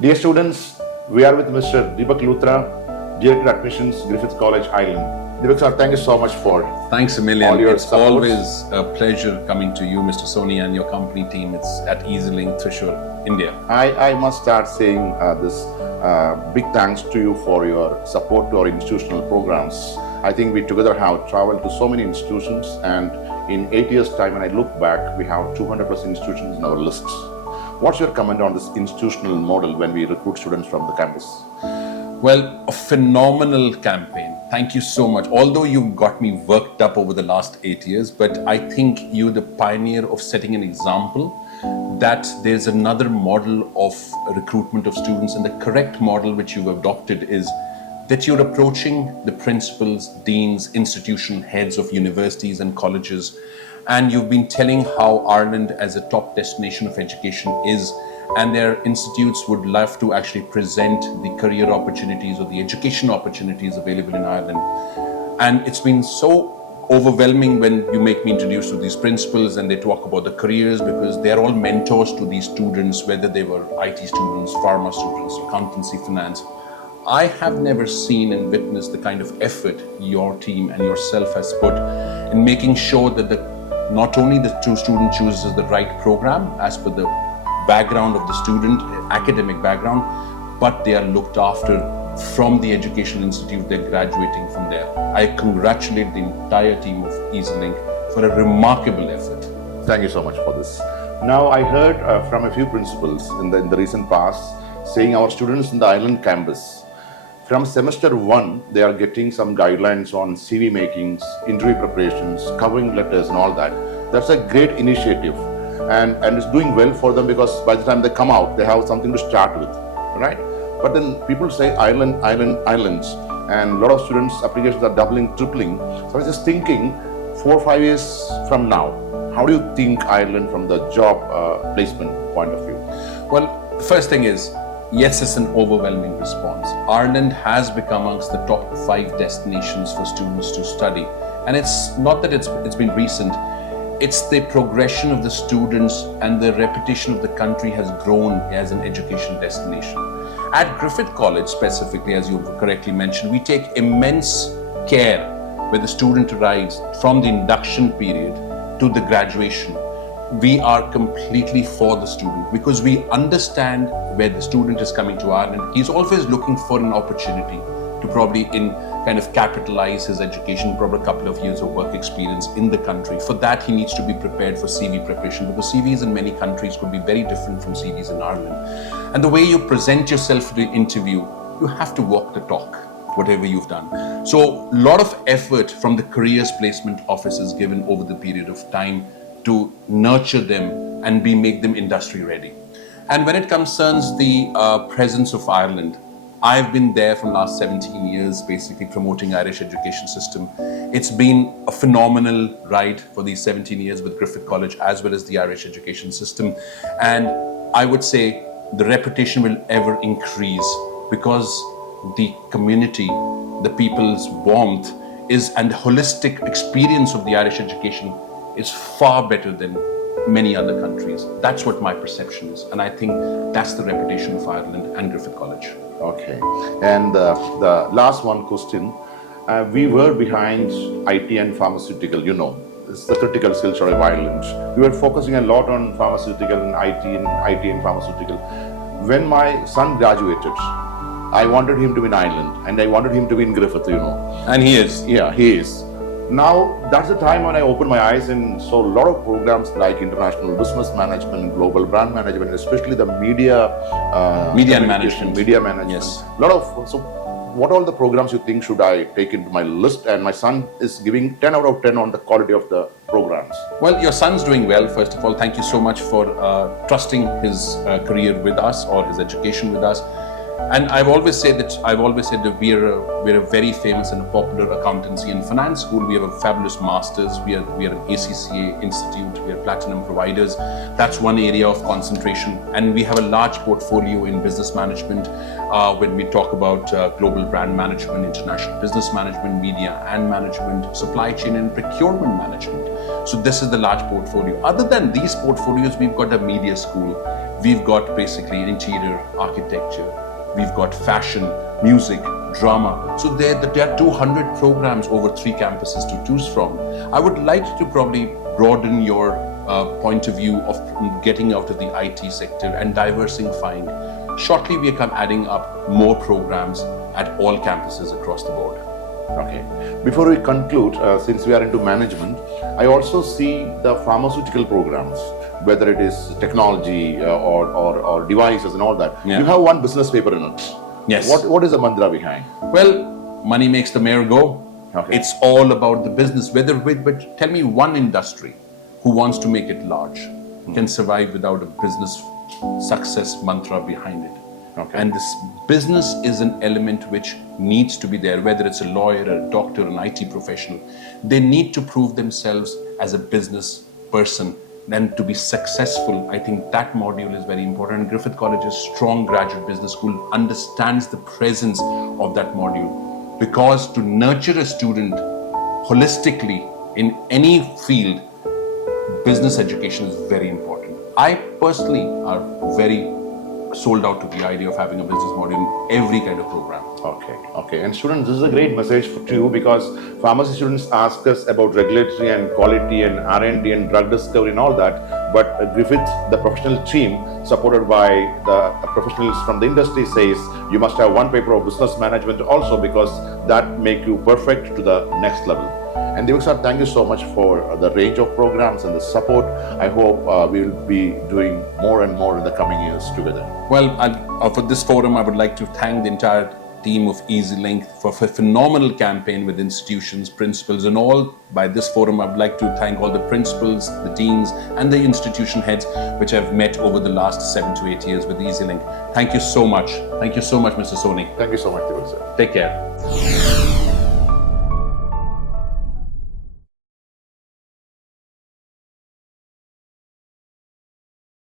Dear students, we are with Mr. Deepak Luthra, Director Admissions, Griffith College, Ireland. Deepak sir, thank you so much for Thanks a million. all your It's supports. always a pleasure coming to you, Mr. Sony, and your company team. It's at Eazylink, Thrissur, India. I must start saying this big thanks to you for your support to our institutional programs. I think we together have traveled to so many institutions, and in 8 years' time, when I look back, we have 200 plus institutions in our lists. What's your comment on this institutional model when we recruit students from the campus? Well, a phenomenal campaign. Thank you so much. Although you've got me worked up over the last 8 years, but I think you're the pioneer of setting an example that there's another model of recruitment of students, and the correct model which you've adopted is that you're approaching the principals, deans, institution heads of universities and colleges, and you've been telling how Ireland as a top destination of education is, and their institutes would love to actually present the career opportunities or the education opportunities available in Ireland. And it's been so overwhelming when you make me introduce to these principals and they talk about the careers, because they're all mentors to these students, whether they were IT students, pharma students, accountancy, finance. I have never seen and witnessed the kind of effort your team and yourself has put in making sure that not only the student chooses the right program as per the background of the student, academic background, but they are looked after from the educational institute they're graduating from there. I congratulate the entire team of Eazylink for a remarkable effort. Thank you so much for this. Now, I heard from a few principals in the recent past saying our students in the Ireland campus, from semester 1, they are getting some guidelines on CV makings, interview preparations, covering letters and all that. That's a great initiative, and it's doing well for them, because by the time they come out, they have something to start with, right? But then people say islands, and a lot of students' applications are doubling, tripling. So I was just thinking, 4 or 5 years from now, how do you think Ireland from the job placement point of view? Well, the first thing is, yes, it's an overwhelming response. Ireland has become amongst the top 5 destinations for students to study. And it's not that it's been recent, it's the progression of the students, and the reputation of the country has grown as an education destination. At Griffith College specifically, as you correctly mentioned, we take immense care where the student arrives from the induction period to the graduation. We are completely for the student, because we understand where the student is coming to Ireland. He's always looking for an opportunity to probably capitalize his education, probably a couple of years of work experience in the country. For that, he needs to be prepared for CV preparation, because CVs in many countries could be very different from CVs in Ireland. And the way you present yourself to the interview, you have to walk the talk, whatever you've done. So a lot of effort from the careers placement office is given over the period of time to nurture them and make them industry ready. And when it concerns the presence of Ireland, I've been there for the last 17 years, basically promoting Irish education system. It's been a phenomenal ride for these 17 years with Griffith College, as well as the Irish education system. And I would say the reputation will ever increase, because the community, the people's warmth and the holistic experience of the Irish education is far better than many other countries. That's what my perception is. And I think that's the reputation of Ireland and Griffith College. Okay. And the last one question. We were behind IT and pharmaceutical, it's the critical skills of Ireland. We were focusing a lot on pharmaceutical and IT and pharmaceutical. When my son graduated, I wanted him to be in Ireland, and I wanted him to be in Griffith, And he is. Yeah, he is. Now, that's the time when I opened my eyes and saw a lot of programs like international business management, global brand management, especially the media management. Yes. So what all the programs you think should I take into my list? And my son is giving 10 out of 10 on the quality of the programs. Well, your son's doing well. First of all, thank you so much for trusting his career with us, or his education with us. And I've always said that we're a very famous and a popular accountancy and finance school. We have a fabulous masters. We are an ACCA institute. We are platinum providers. That's one area of concentration. And we have a large portfolio in business management. When we talk about global brand management, international business management, media and management, supply chain and procurement management. So this is the large portfolio. Other than these portfolios, we've got a media school. We've got basically interior architecture, we've got fashion, music, drama. So there are 200 programs over 3 campuses to choose from. I would like to probably broaden your point of view of getting out of the IT sector and diversifying. Shortly, we are adding up more programs at all campuses across the board. Okay. Before we conclude, since we are into management, I also see the pharmaceutical programs, whether it is technology or devices and all that. Yeah. You have one business paper in it. Yes. What is the mantra behind? Well, money makes the mayor go. Okay. It's all about the business. But tell me one industry who wants to make it large can survive without a business success mantra behind it. Okay. And this business is an element which needs to be there, whether it's a lawyer, a doctor, an IT professional. They need to prove themselves as a business person. And to be successful, I think that module is very important. And Griffith College's strong graduate business school understands the presence of that module. Because to nurture a student holistically in any field, business education is very important. I personally are very sold out to the idea of having a business module in every kind of program. Okay. And students, this is a great message to you, because pharmacy students ask us about regulatory and quality and R&D and drug discovery and all that. But Griffith, the professional team, supported by the professionals from the industry, says you must have one paper of business management also, because that make you perfect to the next level. And Deepak sir, thank you so much for the range of programs and the support. I hope we will be doing more and more in the coming years together. Well, for this forum, I would like to thank the entire team of Eazylink for a phenomenal campaign with institutions, principals and all. By this forum, I would like to thank all the principals, the deans and the institution heads which I've met over the last 7 to 8 years with Eazylink. Thank you so much. Thank you so much, Mr. Sony. Thank you so much, Deepak sir. Take care.